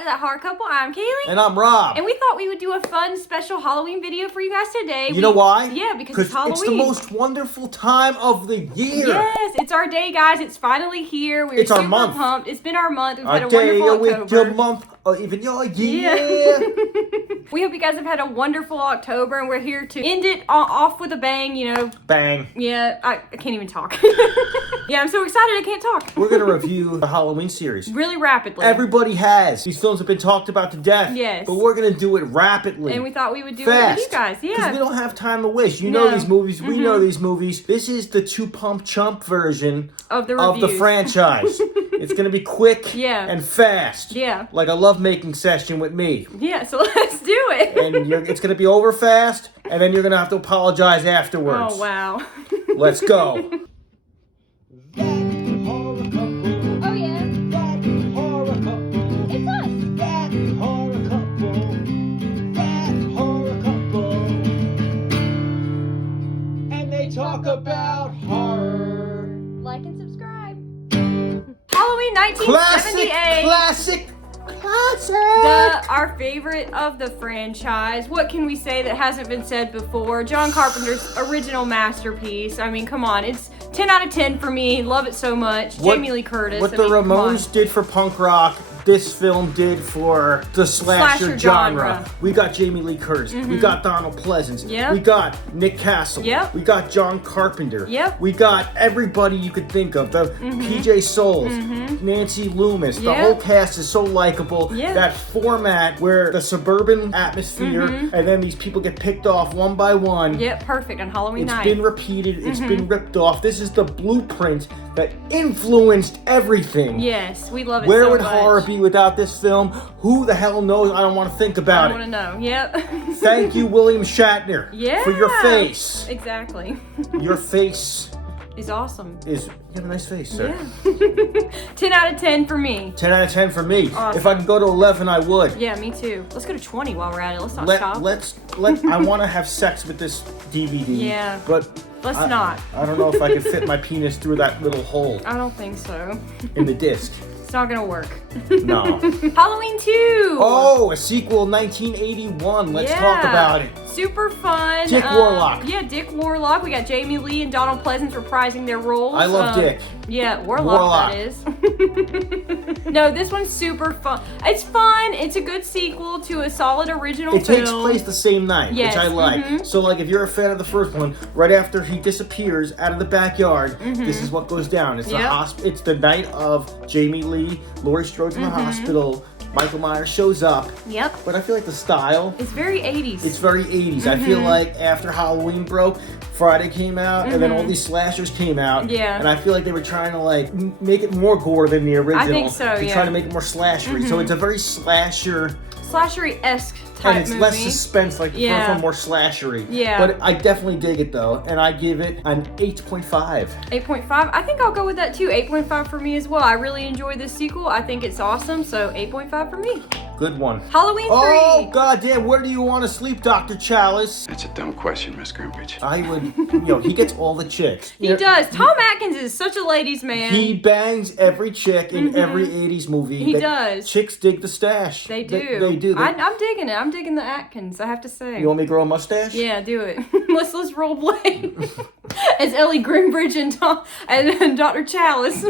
to That Horror Couple. I'm Kaylee. And I'm Rob. And we thought we would do a fun special Halloween video for you guys today. You know why? Yeah, because it's Halloween. It's the most wonderful time of the year. Yes, it's our day, guys. It's finally here. We're It's our super month. pumped. It's been our month. We've Our had a day, wonderful your October. week, your month, or even your year. Yeah. We hope you guys have had a wonderful October, and we're here to end it off with a bang, you know. Bang. Yeah, I can't even talk. Yeah, I'm so excited I can't talk. We're going to review the Halloween series. Really rapidly. Everybody has. These films have been talked about to death. Yes. But we're going to do it rapidly. And we thought we would do Fast. it with you guys. Yeah. Because we don't have time to waste. You know No. these movies. We know these movies. This is the Two Pump Chump version Of the of the reviews. franchise. It's going to be quick Yeah. and fast. Yeah. Like a lovemaking session with me. Yeah, so let's do it. And it's going to be over fast, and then you're going to have to apologize afterwards. Oh, wow. Let's go. Oh, yeah. It's us. And they talk about horror. Like and subscribe. Halloween 1978. Classic. Our favorite of the franchise. What can we say that hasn't been said before? John Carpenter's original masterpiece. I mean, come on. It's 10 out of 10 for me. Love it so much. Jamie Lee Curtis. What I the mean, come on. Ramones did for punk rock, this film did for the slasher genre. We got Jamie Lee Curtis. We got Donald Pleasance. Yep. We got Nick Castle. Yep. We got John Carpenter. Yep. We got everybody you could think of. The PJ Souls, Nancy Loomis. The Yep. whole cast is so likable. Yeah. That format where the suburban atmosphere and then these people get picked off one by one. Yep, perfect on Halloween It's night. been repeated. It's been ripped off. This is the blueprint that influenced everything. Yes, we love it Where so would much. horror be without this film? Who the hell knows? I don't want to think I about want it. to know. Yep. Thank you, William Shatner, Yeah. for your face. Exactly. Your face It's awesome. is... You have a nice face, sir. Yeah. 10 out of 10 for me. 10 out of 10 for me. Awesome. If I could go to 11, I would. Yeah, me too. Let's go to 20 while we're at it. Let's not Let stop. I want to have sex with this DVD. Yeah. But Let's not. I don't know if I could fit my penis through that little hole I don't think so. in the disc. It's not gonna work. No. Halloween 2! Oh, a sequel, 1981. Let's talk about it. Super fun. Dick Warlock. Yeah, Dick Warlock. We got Jamie Lee and Donald Pleasance reprising their roles. I love Dick. Yeah, Warlock. That is. No, this one's super fun. It's fun. It's a good sequel to a solid original It film. takes place the same night, Yes, which I like. So, like, if you're a fan of the first one, right after he disappears out of the backyard, this is what goes down. It's Yep. It's the night of Jamie Lee, Laurie Strode's in the hospital, Michael Myers shows up, Yep. but I feel like the style, It's very 80s. it's very 80s. I feel like after Halloween broke, Friday came out, and then all these slashers came out. Yeah. And I feel like they were trying to, like, make it more gore than the original. think so, to yeah. try to make it more slashery. So it's a very slasher... Slashery-esque type And it's movie. less suspense, like the Yeah. first one more slashery. Yeah. But I definitely dig it though, and I give it an 8.5. 8.5. I think I'll go with that too. 8.5 for me as well. I really enjoy this sequel. I think it's awesome. So 8.5 for me. Good one. Halloween 3. Oh goddamn! Where do you want to sleep, Dr. Chalice? That's a dumb question, Miss Grimbridge. I would, he gets all the chicks. He does. Tom Atkins is such a ladies' man. He bangs every chick in every 80s movie. He does. Chicks dig the stash. They do. They do. I'm digging it. I'm digging the Atkins, I have to say. You want me to grow a mustache? Yeah, do it. let's role play as Ellie Grimbridge and Dr. Chalice.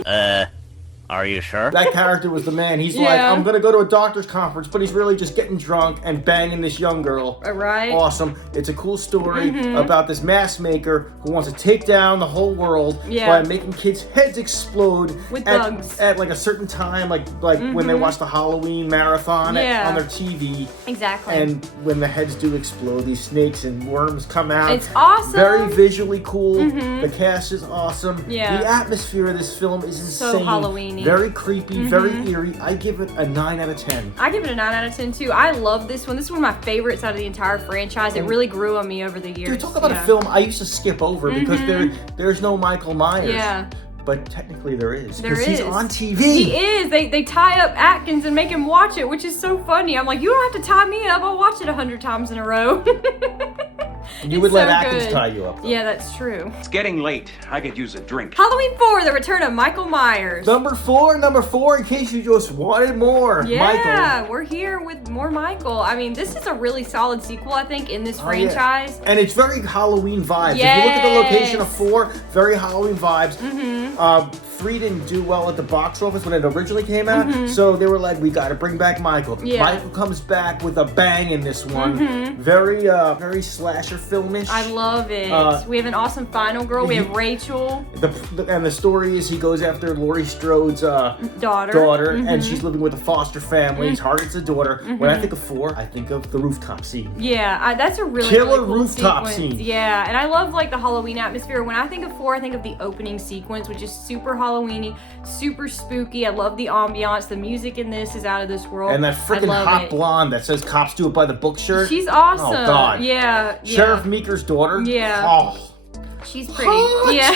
Are you sure? That character was the man. He's like, Yeah. I'm gonna go to a doctor's conference, but he's really just getting drunk and banging this young girl. Right? Awesome. It's a cool story about this mask maker who wants to take down the whole world Yeah. by making kids' heads explode With at, bugs. at like a certain time, like when they watch the Halloween marathon Yeah. on their TV. Exactly. And when the heads do explode, these snakes and worms come out. It's awesome. Very visually cool. The cast is awesome. Yeah. The atmosphere of this film is So insane. Halloween-y. Very creepy, very eerie. I give it a 9 out of 10. I give it a 9 out of 10 too. I love this one. This is one of my favorites out of the entire franchise. It really grew on me over the years. Dude, talk about Yeah. a film I used to skip over because there's no Michael Myers. Yeah. But technically there is. There Because he's is. on TV. He is. They tie up Atkins and make him watch it, which is so funny. I'm like, you don't have to tie me up. I'll watch it 100 times in a row. And you would let Atkins tie you up, though. Yeah, that's true. It's getting late. I could use a drink. Halloween 4, The Return of Michael Myers. Number four, in case you just wanted more. Yeah, Michael. we're here with more Michael. I mean, this is a really solid sequel, I think, in this franchise. Yeah. And it's very Halloween vibes. Yes. If you look at the location of 4, very Halloween vibes. 3 didn't do well at the box office when it originally came out, so they were like, we got to bring back Michael. Yeah. Michael comes back with a bang in this one. Very slasher filmish. I love it. We have an awesome final girl. We have Rachel. And the story is he goes after Laurie Strode's daughter. and she's living with a foster family. He targets the daughter. When I think of 4, I think of the rooftop scene. Yeah, that's a really Killer really cool rooftop sequence. scene. Yeah, and I love like the Halloween atmosphere. When I think of 4, I think of the opening sequence, which is super Halloweeny, super spooky. I love the ambiance. The music in this is out of this world. And that freaking hot blonde that says "Cops Do It by the Book" shirt. She's awesome. Oh God. Yeah. Sheriff Meeker's daughter. Yeah. Oh. She's pretty. Yeah.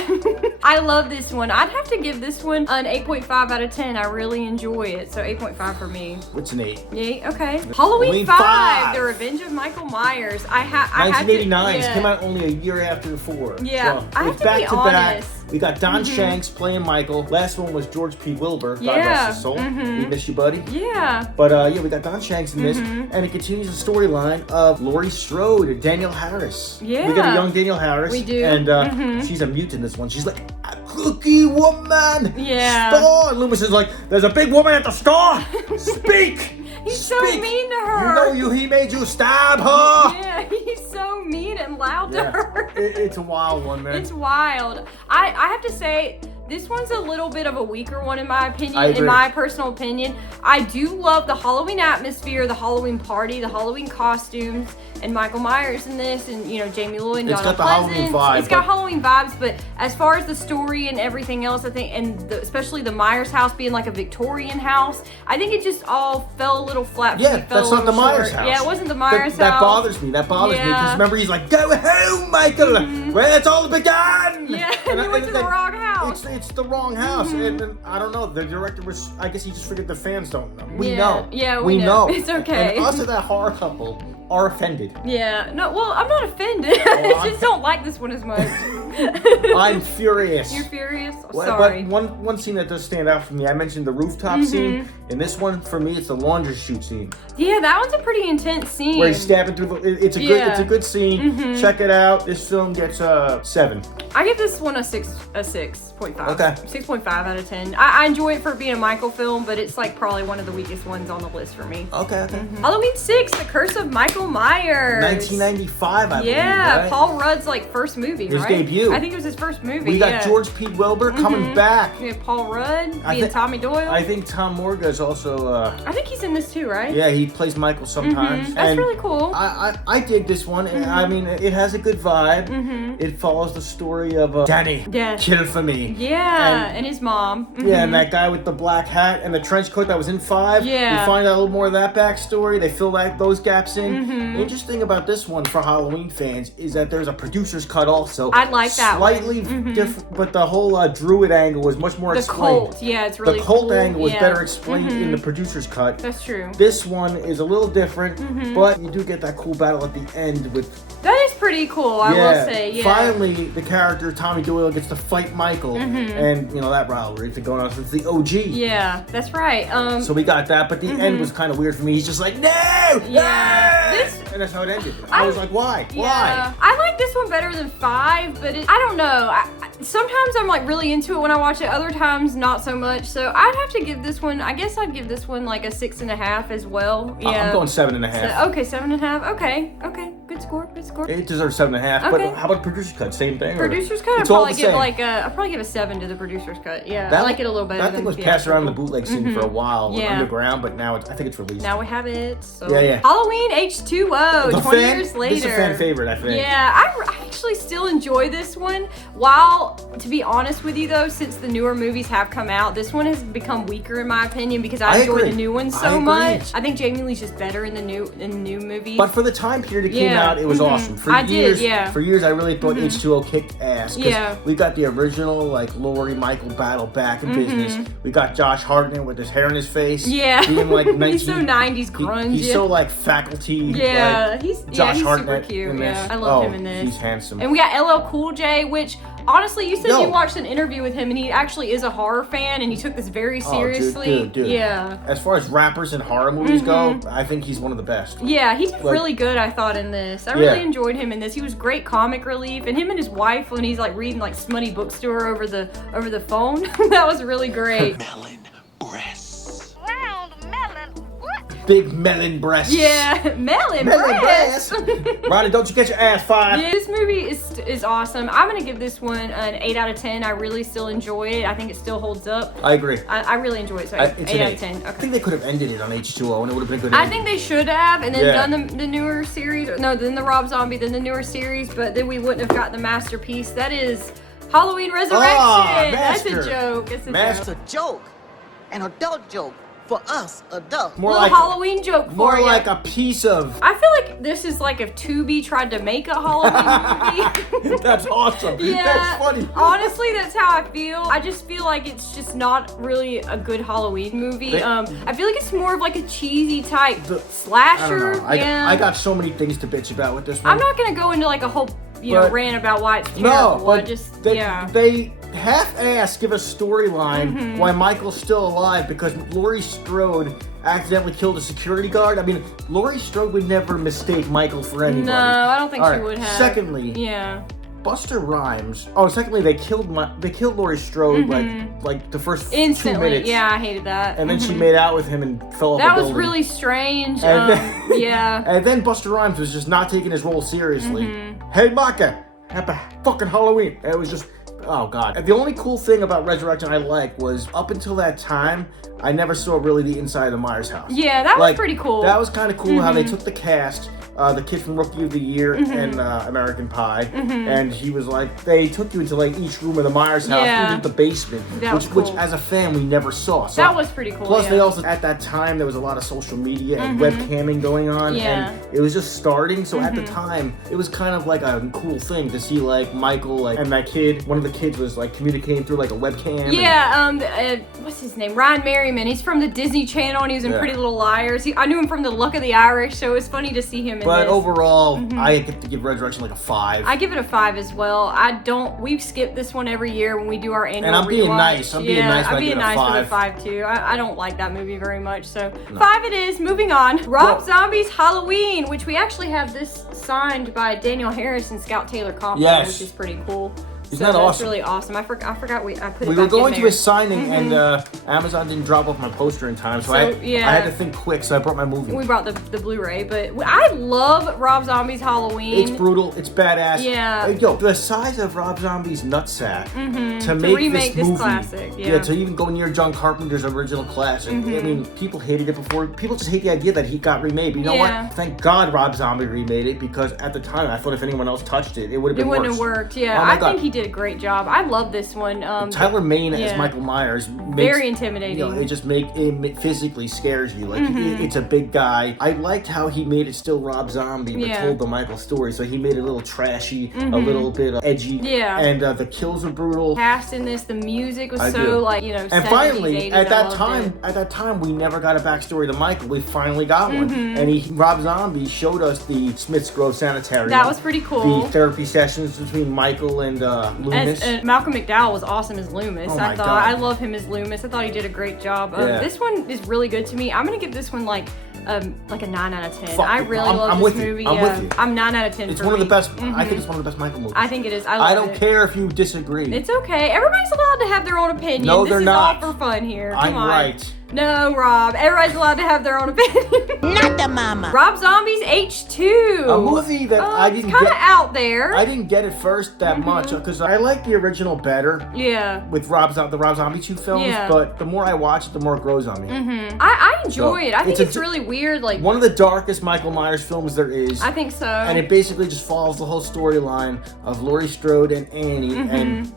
I love this one. I'd have to give this one an 8.5 out of 10. I really enjoy it. So 8.5 for me. What's an 8? Yeah, okay. Halloween 5, The Revenge of Michael Myers. I have 1989. to, Came out only a year after 4. Yeah, So, I have it's to back be to honest. back. We got Don Shanks playing Michael. Last one was George P. Wilbur. God Yeah. rest his soul. We miss you, buddy. Yeah. But we got Don Shanks in this, and it continues the storyline of Laurie Strode and Danielle Harris. Yeah. We got a young Danielle Harris. We do. And she's a mute in this one. She's like, a cookie woman. Yeah. Store. And Loomis is like, there's a big woman at the store. Speak. He's so Speak. mean to her. He made you stab her. Yeah, he's so mean and loud to Yeah. her. It's a wild one, man. It's wild. I have to say, this one's a little bit of a weaker one in my opinion, I agree. in my personal opinion. I do love the Halloween atmosphere, the Halloween party, the Halloween costumes, and Michael Myers in this, and Jamie Lloyd and It's Donald got the Halloween Pleasance. vibe, It's got but- Halloween vibes, but as far as the story and everything else, I think, and especially the Myers house being like a Victorian house, I think it just all fell a little flat. Yeah, fell that's a not the little Myers short. house. Yeah, it wasn't the Myers house. That bothers me. That bothers me. Because remember, he's like, go home, Michael. Where it's all begun. Yeah, and he went to the wrong house. It's the wrong house. And I don't know. The director was, I guess he just figured the fans don't know. We Yeah. know. Yeah, we we know. know. It's okay. And us and that horror couple are offended. Yeah, no, well, I'm not offended. I just don't like this one as much. I'm furious. You're furious? Well, Sorry. But one scene that does stand out for me, I mentioned the rooftop scene. In this one, for me, it's the laundry chute scene. Yeah, that one's a pretty intense scene. Where he's stabbing through it's a good scene. Check it out. This film gets 7. I give this one a 6.5. Okay. 6.5 out of 10. I enjoy it for being a Michael film, but it's like probably one of the weakest ones on the list for me. Okay. Halloween 6, The Curse of Michael Myers. 1995, I believe. Yeah, Right? Paul Rudd's like first movie, His right? debut. I think it was his first movie. We got George P. Wilbur coming back. We have Paul Rudd I being thi- Tommy Doyle. I think Tom Morga is also. I think he's in this too, right? Yeah, he plays Michael sometimes. That's And really cool. I dig this one. And I mean, it has a good vibe. It follows the story of Danny. Yeah. Kill for me. Yeah, and his mom. Yeah, and that guy with the black hat and the trench coat that was in 5. Yeah. You find out a little more of that backstory. They fill those gaps in. The interesting about this one for Halloween fans is that there's a producer's cut also. I like that one. Slightly different, but the whole druid angle was much more The explained. cult, yeah, it's really The cult cool. angle was Yeah. better explained in the producer's cut. That's true. This one is a little different, but you do get that cool battle at the end with. That is pretty cool, I will say. Yeah. Finally, the character Tommy Doyle gets to fight Michael, and that rivalry's been going on since the OG. Yeah, that's right. So we got that, but the end was kind of weird for me. He's just like, no, Yeah. no! And that's how it ended. I was like, why? Yeah. I like this one better than 5, but I don't know. Sometimes I'm like really into it when I watch it. Other times not so much. So I'd have to give this one. I guess I'd give this one like a 6.5 as well. Yeah. I'm going 7.5. So, okay, 7.5. Okay. Good score. It deserves 7.5. Okay. But how about producer's cut? Same thing? or- Producer's cut, I'd It's all probably the give same. I'd probably give a 7 to the producer's cut. Yeah, I like it a little better. That thing than was the passed around the theatrical. bootleg scene for a while Yeah. underground, but now I think it's released. Now we have it. So Yeah. Halloween H2O, The 20 fan- years later. This is a fan favorite, I think. Yeah, I actually still enjoy this one. While, to be honest with you though, since the newer movies have come out, this one has become weaker in my opinion because I enjoy agree. the new ones I so agree. much. I think Jamie Lee's just better in the new movie. But for the time period it came Yeah. out, it was awesome. For I did, years, yeah. For years, I really thought H2O kicked ass. 'Cause Yeah. we got the original, like, Laurie Michael battle back in business. We got Josh Hartnett with his hair in his face. Yeah. Being, like, 19, He's so 90s grunge. He's so, like, faculty. Yeah, like, he's Josh super Hartnett cute. in this. Yeah, I love Oh, him in this. he's handsome. And we got LL Cool J, which honestly, you said Yo. you watched an interview with him, and he actually is a horror fan, and he took this very seriously. Dude. Yeah. As far as rappers and horror movies go, I think he's one of the best. Yeah, he did Like- really good, I thought, in this. I Yeah. really enjoyed him in this. He was great comic relief, and him and his wife when he's like reading like smutty bookstore over the phone. That was really great. Melon breasts. Round melon. What? Big melon breasts. Yeah, melon Melon breasts. breasts. Ronnie, don't you get your ass fired. Yeah, this movie is awesome. I'm gonna give this one an 8 out of 10. I really still enjoy it. I think it still holds up. I agree. I really enjoy it. So It's 8 an out 8. of 10. I Okay. think they could have ended it on H2O and it would have been a good. I ending. think they should have, and then Yeah. done the newer series. No, then the Rob Zombie, then the newer series, but then we wouldn't have gotten the masterpiece. That is Halloween Resurrection. That's a master. joke. It's a Master. joke. Joke, an adult joke for us adults. More Little like Halloween joke for more you. like a piece of. I feel like this is like if Tubi tried to make a Halloween movie. That's awesome. Yeah, That's funny. honestly, that's how I feel. I just feel like it's just not really a good Halloween movie. They- I feel like it's more of like a cheesy type The- slasher. I don't know. Yeah. I got so many things to bitch about with this one. I'm not gonna go into like a whole But- rant about why it's No, terrible. I but just they, yeah. they half-ass give a storyline why Michael's still alive because Laurie Strode accidentally killed a security guard. I mean, Laurie Strode would never mistake Michael for anybody. No, I don't think All she right, would have. Secondly, Yeah. Buster Rhymes. Oh, secondly, they killed Laurie Strode like the first 2 Instantly. minutes. Yeah, I hated that. And then she made out with him and fell off that a was building. really strange. And then- Yeah. And then Buster Rhymes was just not taking his role seriously. Mm-hmm. Hey, Micah, happy fucking Halloween. It was just, oh god. And the only cool thing about Resurrection I liked was up until that time, I never saw really the inside of the Myers house. Yeah, that was pretty cool. That was kind of cool how Mm-hmm. they took the cast. The kid from Rookie of the Year and American Pie, and he was like, they took you into like each room of the Myers house, Yeah. even the basement, That was which cool. as a fan we never saw. So That was pretty cool. Plus, yeah. they also at that time there was a lot of social media and webcamming going on, Yeah. and it was just starting. So at the time, it was kind of like a cool thing to see like Michael like and that kid. One of the kids was like communicating through like a webcam. Yeah, what's his name? Ryan Merriman. He's from the Disney Channel and he was in Yeah. Pretty Little Liars. I knew him from The Luck of the Irish, so it was funny to see him in But this. overall, I get to give Resurrection like a 5. I give it a 5 as well. We skip this one every year when we do our annual And I'm being rewatch. nice. I'm being nice when I I'm being give it a nice with a 5. 5 too. I don't like that movie very much, so 5 it is. Moving on. Rob Zombie's Halloween, which we actually have this signed by Daniel Harris and Scout Taylor Compton, Yes. which is pretty cool. Isn't So that that's awesome? really awesome. I forgot I put it We back were in going to there. his signing, and Amazon didn't drop off my poster in time, so I yeah. had to think quick. So I brought my movie. We brought the Blu-ray, but I love Rob Zombie's Halloween. It's brutal. It's badass. Yeah. Yo, the size of Rob Zombie's nutsack to make remake this this movie, classic, yeah. to even go near John Carpenter's original classic. I mean, people hated it before. People just hate the idea that he got remade. But you know Yeah. what? Thank God Rob Zombie remade it because at the time I thought if anyone else touched it, it would have It been wouldn't worse. have worked. Yeah, Oh my I God. think he did a great job. I love this one. Tyler Mane as yeah. Michael Myers makes, Very intimidating. You know, it just physically scares you. Like it's a big guy. I liked how he made it still Rob Zombie, but Yeah. told the Michael story. So he made it a little trashy, a little bit edgy. Yeah. And the kills are brutal. Cast in this, the music was I so do. like And 70s, finally, 80s, at I that loved time, it. we never got a backstory to Michael. We finally got one, and Rob Zombie showed us the Smiths Grove Sanitarium. That was pretty cool. The therapy sessions between Michael and Loomis. Malcolm McDowell was awesome as Loomis. Oh I my thought God. I love him as Loomis. I thought he did a great job. Yeah. This one is really good to me. I'm gonna give this one like a 9 out of 10. Fuck, I really I'm love with this you. movie. I'm yeah. with you. I'm 9 out of 10. It's for one of the me. best. I think it's one of the best Michael movies. I think it is. I I love don't it. care if you disagree. It's okay. Everybody's allowed to have their own opinion. No, this they're is not. all for fun here. Come I'm on. right. No, Rob. Everybody's allowed to have their own opinion. Not the mama. Rob Zombie's H2. A movie that I It's didn't kind of get. out there. I didn't get it first that much because I like the original better yeah. with the Rob Zombie 2 films. Yeah. But the more I watch it, the more it grows on me. I enjoy So, it. I think it's a it's di- really weird. Like, One of the darkest Michael Myers films there is. I think so. And it basically just follows the whole storyline of Laurie Strode and Annie and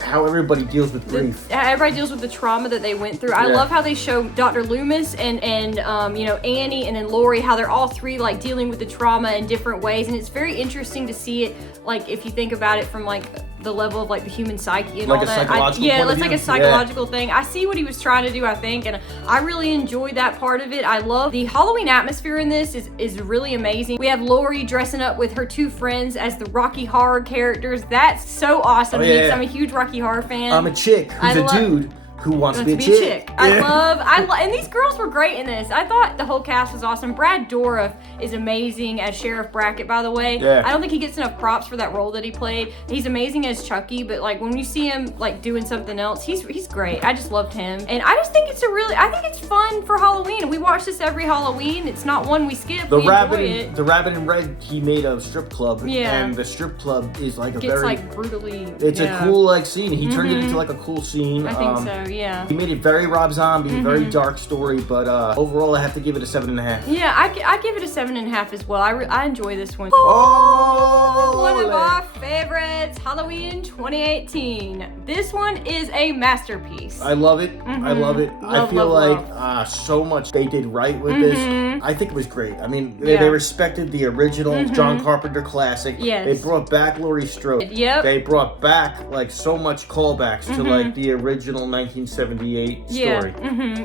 how everybody deals with grief. Everybody deals with the trauma that they went through. I love how they show Dr. Loomis and Annie and then Laurie, how they're all three like dealing with the trauma in different ways, and it's very interesting to see it. Like if you think about it from like the level of like the human psyche and like all a that. psychological point of It's like view? a psychological thing. I see what he was trying to do, I think, and I really enjoyed that part of it. I love the Halloween atmosphere in this is really amazing. We have Laurie dressing up with her two friends as the Rocky Horror characters. That's so awesome. Oh, yeah, because yeah. I'm a huge Rocky Horror fan. I'm a chick who's I a love- dude who wants to be a Wants chick. I Yeah. love, and these girls were great in this. I thought the whole cast was awesome. Brad Dourif is amazing as Sheriff Brackett, by the way. Yeah. I don't think he gets enough props for that role that he played. He's amazing as Chucky, but like when you see him like doing something else, he's great. I just loved him, and I just think I think it's fun for Halloween. We watch this every Halloween. It's not one we skip. The we rabbit, enjoy it. the rabbit in red, he made a strip club, Yeah. and the strip club is like a Gets very, like brutally. it's yeah. a cool like scene. He turned it into like a cool scene. I think so. Yeah. He made it very Rob Zombie, very dark story, but overall I have to give it a 7.5. Yeah, I give it a 7.5 as well. I enjoy this one. Oh, One of our favorites, Halloween 2018. This one is a masterpiece. I love it. I love it. I Love, feel love, like so much they did right with this. I think it was great. I mean, they Yeah. respected the original John Carpenter classic. Yes. They brought back Laurie Strode. Yep. They brought back like so much callbacks to like the original 1978 story.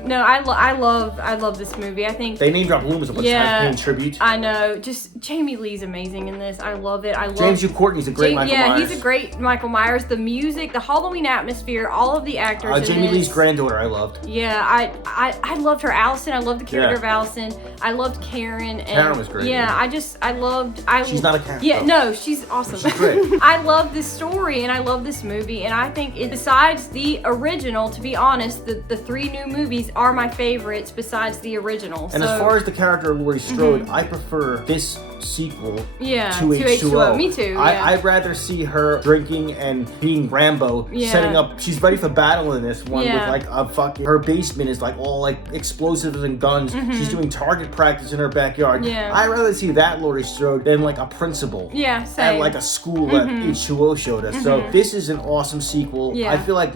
No, I love this movie. I think They name drop Loomis a bunch of times paying tribute. I know. Just Jamie Lee's amazing in this. I love it. I love James Hugh Courtney's a great Michael Myers. he's a great Michael Myers. The music, the Halloween atmosphere, all of the actors. in Jamie this. Lee's granddaughter I loved. Yeah, I loved her, Allison. I loved the character Yeah. of Allison. I loved Karen. And Karen was great, Yeah, yeah. She's not a Karen, Yeah, though. no, she's awesome. She's great. I love this story and I love this movie, and I think besides the original, to be honest, the three new movies are my favorites besides the original. And as far as the character of Laurie Strode, I prefer this sequel Yeah, to to H2O. H2O. Me too, yeah. I'd rather see her drinking and being Rambo, Yeah. setting up. She's ready for battle in this one Yeah. with like a fucking. Her basement is like all like explosives and guns. She's doing target practice in her backyard. Mm-hmm. Yeah. I'd rather see that Laurie Strode than like a principal. Yeah, At same. like a school that H2O showed us. So this is an awesome sequel. Yeah. I feel like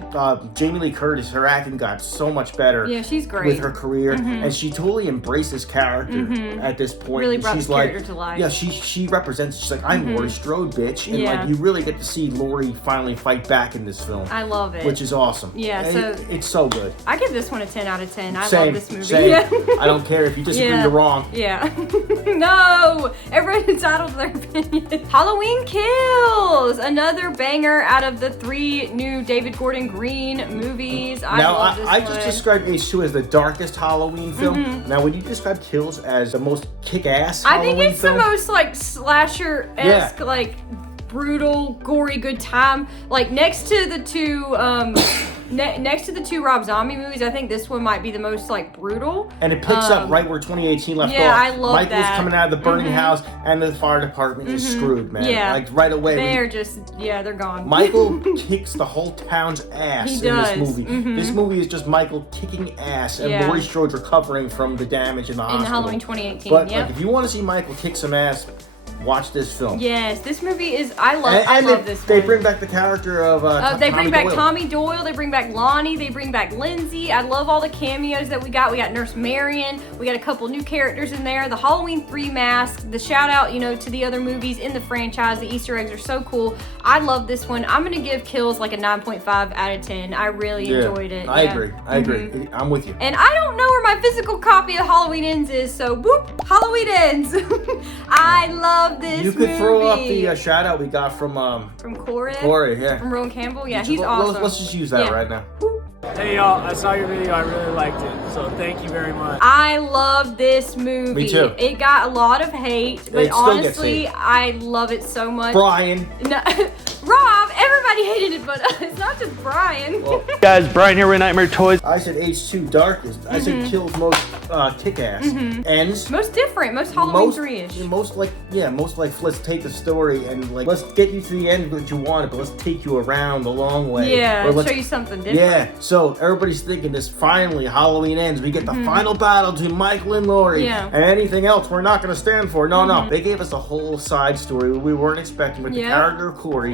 Jamie Lee Curtis, her acting got so much better. Yeah, she's great. With her career, and she totally embraced this character at this point. Really And brought she's the like, character to life. yeah, she represents. She's like, I'm Laurie Strode, bitch, and Yeah. like you really get to see Laurie finally fight back in this film, I love it. which is awesome. Yeah, And so- it's so good. I give this one a 10 out of 10. I Same, love this movie. same. Yeah. I don't care if you disagree. Yeah. You're wrong. Yeah. No! Everyone's entitled to their opinion. Halloween Kills! Another banger out of the three new David Gordon Green movies. I Now, love this I one. just described H2 as the darkest Halloween film. Now, when you describe Kills as the most kick-ass I Halloween think it's film, the most like slasher-esque, Yeah. like brutal, gory, good time. Like next to the two next to the two Rob Zombie movies, I think this one might be the most like brutal. and it picks up right where 2018 left yeah, off. I love Michael's that. coming out of the burning house, and the fire department is screwed, man. Yeah. Like right away. when They're just they're gone. Michael kicks the whole town's ass He in this does. movie. This movie is just Michael kicking ass and Yeah. Laurie Strode recovering from the damage in the in hospital. Halloween 2018. But Yep. like, if you want to see Michael kick some ass, watch this film. Yes, this movie is. I love And this they one. bring back the character of They bring Tommy back Doyle. Tommy Doyle. They bring back Lonnie. They bring back Lindsay. I love all the cameos that we got. We got Nurse Marion. We got a couple new characters in there. The Halloween 3 masks. The shout out, to the other movies in the franchise. The Easter eggs are so cool. I love this one. I'm gonna give Kills like a 9.5 out of 10. I really Yeah, enjoyed it. I Yeah. agree. I agree. I'm with you. And I don't know where my physical copy of Halloween Ends is, so whoop, Halloween Ends. I love this You could movie. throw up the shout out we got from Corey. Corey, yeah. From Rowan Campbell. Yeah, he's Let's- awesome. Let's just use that Yeah. right now. Hey y'all, I saw your video, I really liked it, so thank you very much. I love this movie. Me too. It got a lot of hate, but It still gets honestly, hate. I love it so much. Brian. No, Rob, everybody hated it, but it's not just Brian. Well, Guys, Brian here with Nightmare Toys. I said H2 darkest. I said Kills most kick-ass. Ends. Most different, most Halloween 3-ish. Most like let's take the story and like let's get you to the end that you wanted, but let's take you around the long way. Yeah, Or let's- show you something different. Yeah, so everybody's thinking this finally Halloween ends. We get the final battle between Michael and Laurie. Yeah. And anything else we're not going to stand for. No. They gave us a whole side story we weren't expecting with the Yeah. character of Corey.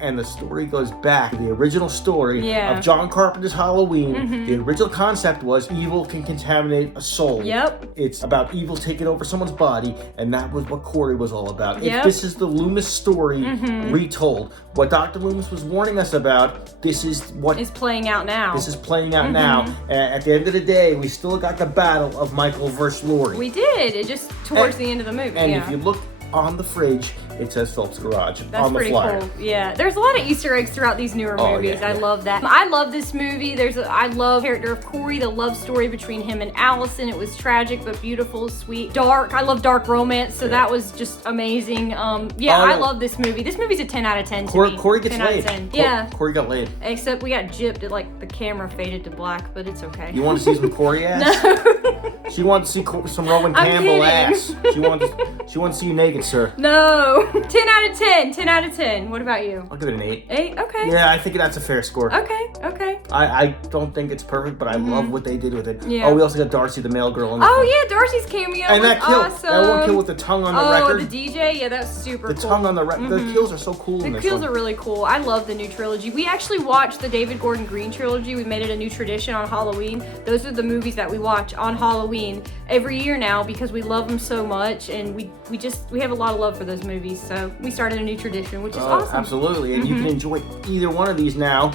And the story goes back to the original story Yeah. of John Carpenter's Halloween. The original concept was evil can contaminate a soul. Yep. It's about evil taking over someone's body, and that was what Corey was all about. Yep. If this is the Loomis story retold, what Dr. Loomis was warning us about, this is what It's playing out now. this is playing out now. And at the end of the day, we still got the battle of Michael versus Laurie. We did. It just towards the end of the movie. And yeah. if you look on the fridge, it says Phillips Garage That's on the pretty flyer. cool. Yeah, there's a lot of Easter eggs throughout these newer Oh, movies. yeah, I yeah. love that. I love this movie. I love the character of Corey, the love story between him and Allison. It was tragic but beautiful, sweet, dark. I love dark romance, so that was just amazing. Oh, I yeah. love this movie. This movie's a 10 out of 10 to me. Corey gets 10 out of laid. 10. Yeah. Corey got laid. Except we got gypped. It, like, the camera faded to black, but it's okay. You want to see some Corey ass? She wanted to see some Rowan I'm Campbell kidding. ass. She wanted to see you naked, sir. No. 10 out of 10. 10 out of 10. What about you? I'll give it an 8. 8? Okay. Yeah, I think that's a fair score. Okay. I don't think it's perfect, but I love what they did with it. Yeah. Oh, we also got Darcy, the male girl. In this Oh one. yeah, Darcy's cameo And was that kill, awesome. that one kill with the tongue on the record. The DJ, yeah, that's super The cool. tongue on the record. The kills are so cool in The this kills one. are really cool. I love the new trilogy. We actually watched the David Gordon Green trilogy. We made it a new tradition on Halloween. Those are the movies that we watch on Halloween every year now because we love them so much, and we have a lot of love for those movies. So we started a new tradition, which is awesome. Absolutely, and you can enjoy either one of these now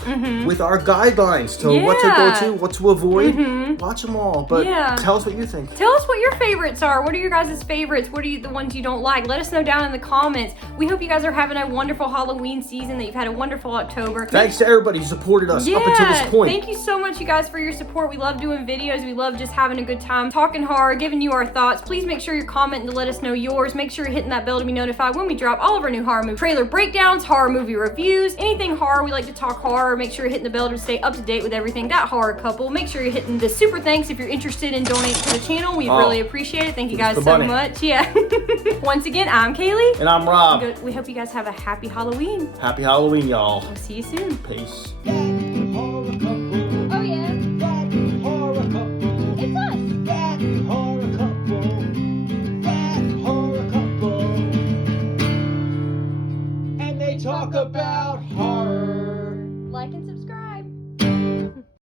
with our guidelines. So what to Yeah. go to, what to avoid. Watch them all, but Yeah. tell us what you think. Tell us what your favorites are. What are your guys' favorites? What are the ones you don't like? Let us know down in the comments. We hope you guys are having a wonderful Halloween season, that you've had a wonderful October. Thanks to everybody who supported us up until this point. Thank you so much, you guys, for your support. We love doing videos. We love just having a good time, talking horror, giving you our thoughts. Please make sure you're commenting to let us know yours. Make sure you're hitting that bell to be notified when we drop all of our new horror movie trailer breakdowns, horror movie reviews, anything horror. We like to talk horror. Make sure you're hitting the bell to stay up to date with everything that horror couple. Make sure you're hitting the super thanks if you're interested in donating to the channel. We really appreciate it. Thank you guys the so money. much. Yeah. Once again, I'm Kaylee. And I'm Rob. We hope you guys have a happy Halloween. Happy Halloween, y'all. We'll see you soon. Peace.